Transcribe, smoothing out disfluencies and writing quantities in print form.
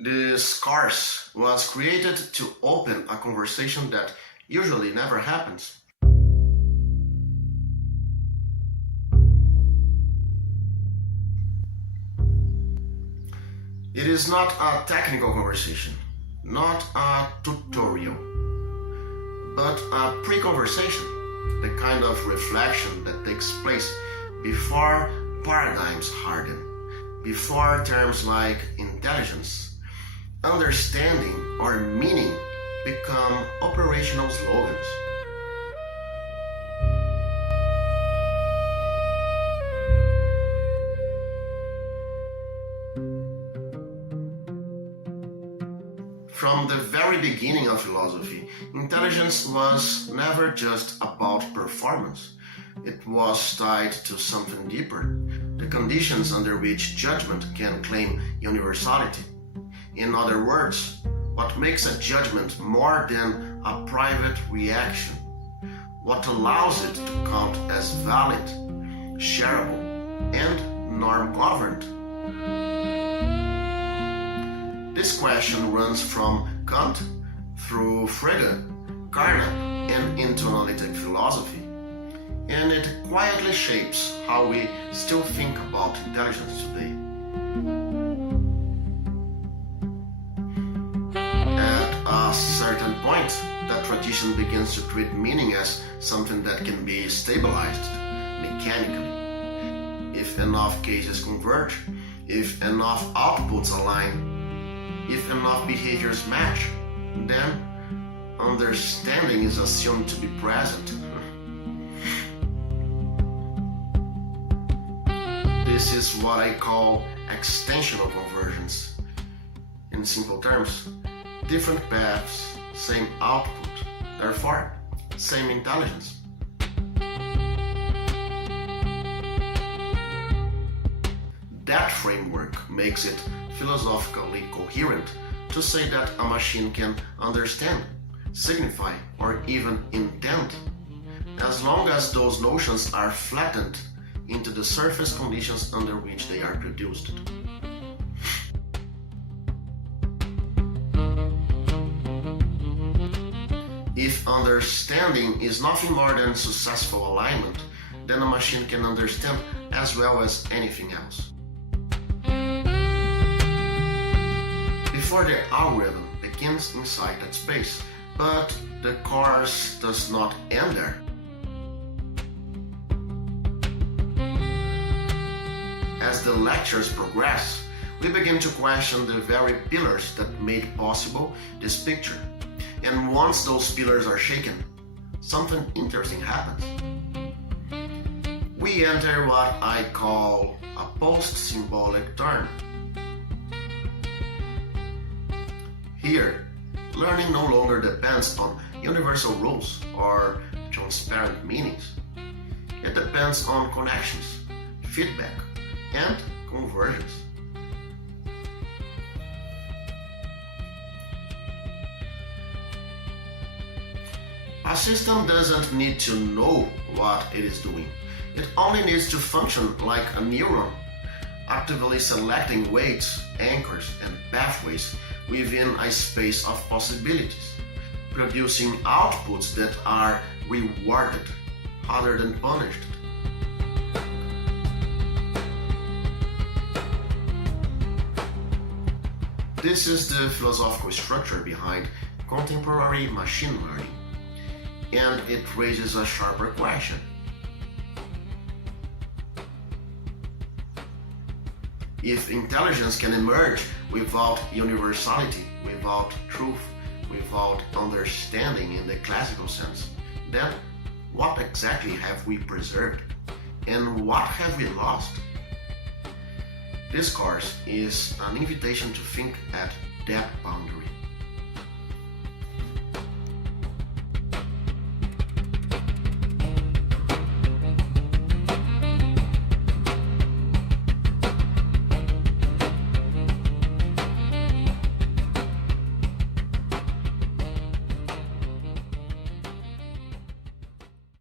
This course was created to open a conversation that usually never happens. It is not a technical conversation, not a tutorial, but a pre-conversation, the kind of reflection that takes place before paradigms harden, before terms like intelligence, understanding, or meaning become operational slogans. From the very beginning of philosophy, intelligence was never just about performance. It was tied to something deeper, the conditions under which judgment can claim universality. In other words, what makes a judgment more than a private reaction? What allows it to count as valid, shareable, and norm-governed? This question runs from Kant through Frege, Carnap, and into analytic philosophy, and it quietly shapes how we still think about intelligence today. At a certain point, that tradition begins to treat meaning as something that can be stabilized mechanically. If enough cases converge, if enough outputs align, if enough behaviors match, then understanding is assumed to be present. This is what I call extensional convergence. In simple terms, different paths, same output, therefore, same intelligence. That framework makes it philosophically coherent to say that a machine can understand, signify, or even intend, as long as those notions are flattened into the surface conditions under which they are produced. If understanding is nothing more than successful alignment, then a machine can understand as well as anything else. Before the algorithm begins inside that space, but the course does not end there. As the lectures progress, we begin to question the very pillars that made possible this picture. And once those pillars are shaken, something interesting happens. We enter what I call a post-symbolic turn. Here, learning no longer depends on universal rules or transparent meanings. It depends on connections, feedback, and convergence. A system doesn't need to know what it is doing. It only needs to function like a neuron, actively selecting weights, anchors, and pathways within a space of possibilities, producing outputs that are rewarded rather than punished. This is the philosophical structure behind contemporary machine learning, and it raises a sharper question. If intelligence can emerge without universality, without truth, without understanding in the classical sense, then what exactly have we preserved? And what have we lost? This course is an invitation to think at that boundary.